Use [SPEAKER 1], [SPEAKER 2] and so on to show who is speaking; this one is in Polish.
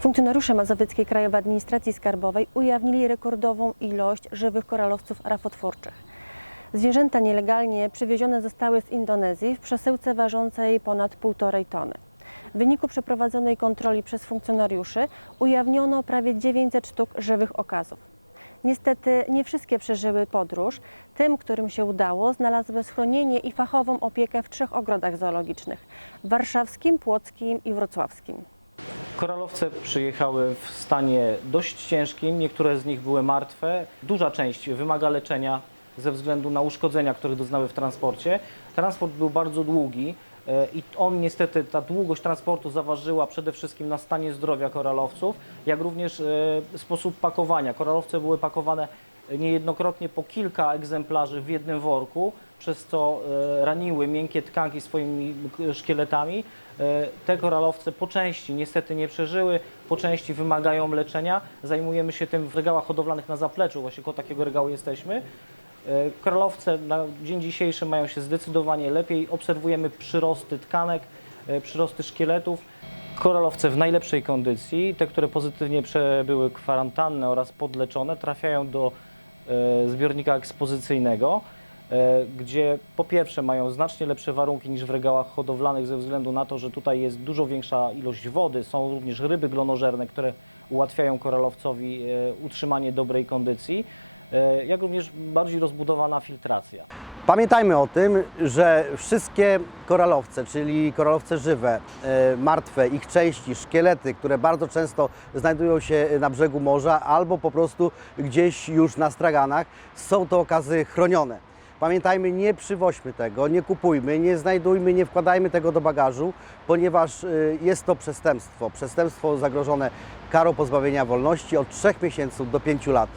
[SPEAKER 1] Funkcjonariusze Mazowieckiej Krajowej Administracji Skarbowej ujawnili rekordową ilość żywych koralowców rafotwórczych. Zwierzęta nielegalnie przywiezione zostały z Indonezji w przesyłce ważącej ponad 1,5 tony. W wyniku przeprowadzonej kontroli przez funkcjonariuszy ujawniono prawie 900 sztuk żywych okazów. Niestety nie wszystkie przeżyły podróż. Tym, którym się udało, znalazły schronienie i fachową opiekę w trzech ogrodach zoologicznych warszawskim, płockim i wrocławskim.
[SPEAKER 2] Koralowce przyjechały w stanie dość ciężkim, niektóre z nich były martwe. Duża część wymaga leczenia ze względu na uszkodzenia, których doznały w transporcie. Transport był bardzo długi e, i on niestety, ta długość transportu zaważyła przede wszystkim na stanie zdrowia koralowców, jak również e, sposób pakowania. Koralowce były pakowane niejednokrotnie po kilka egzemplarzy w jednym worku, przez co e, raniły miękkie tkanki swoimi k- szkieletami. E, Te koralowce po części niestety nie przeżyły, po części wymagają leczenia. Zajmujemy się tym w regałach hodowlanych na zapleczu, właśnie koło takiego regału jesteśmy. E, Koralowce na dzień dzisiejszy mają się zdecydowanie lepiej. Obserwujemy przyrosty tkanek, e, przyrosty szkieletów. Koralowce w najlepszej kondycji, te, które pozytywnie przebyły kwarantannę oraz podleczone, trafiają do e, zbiornika ekspozycyjnego, e, gdzie po pierwsze mają znacznie lepsze warunki niż w regałach hodowlanych ze względu na to, że tutaj jest dużo większa ilość wody, są również ryby glonożerne, które ułatwiają koralowcowi e, utrzymanie dobrej kondycji, e, jak również bardziej rozbudowana filtracja.
[SPEAKER 3] Pamiętajmy o tym, że wszystkie koralowce, czyli koralowce żywe, e, martwe, ich części, szkielety, które bardzo często znajdują się na brzegu morza albo po prostu gdzieś już na straganach, są to okazy chronione. Pamiętajmy, nie przywoźmy tego, nie kupujmy, nie znajdujmy, nie wkładajmy tego do bagażu, ponieważ e, jest to przestępstwo. Przestępstwo zagrożone karą pozbawienia wolności od 3 miesięcy do 5 lat.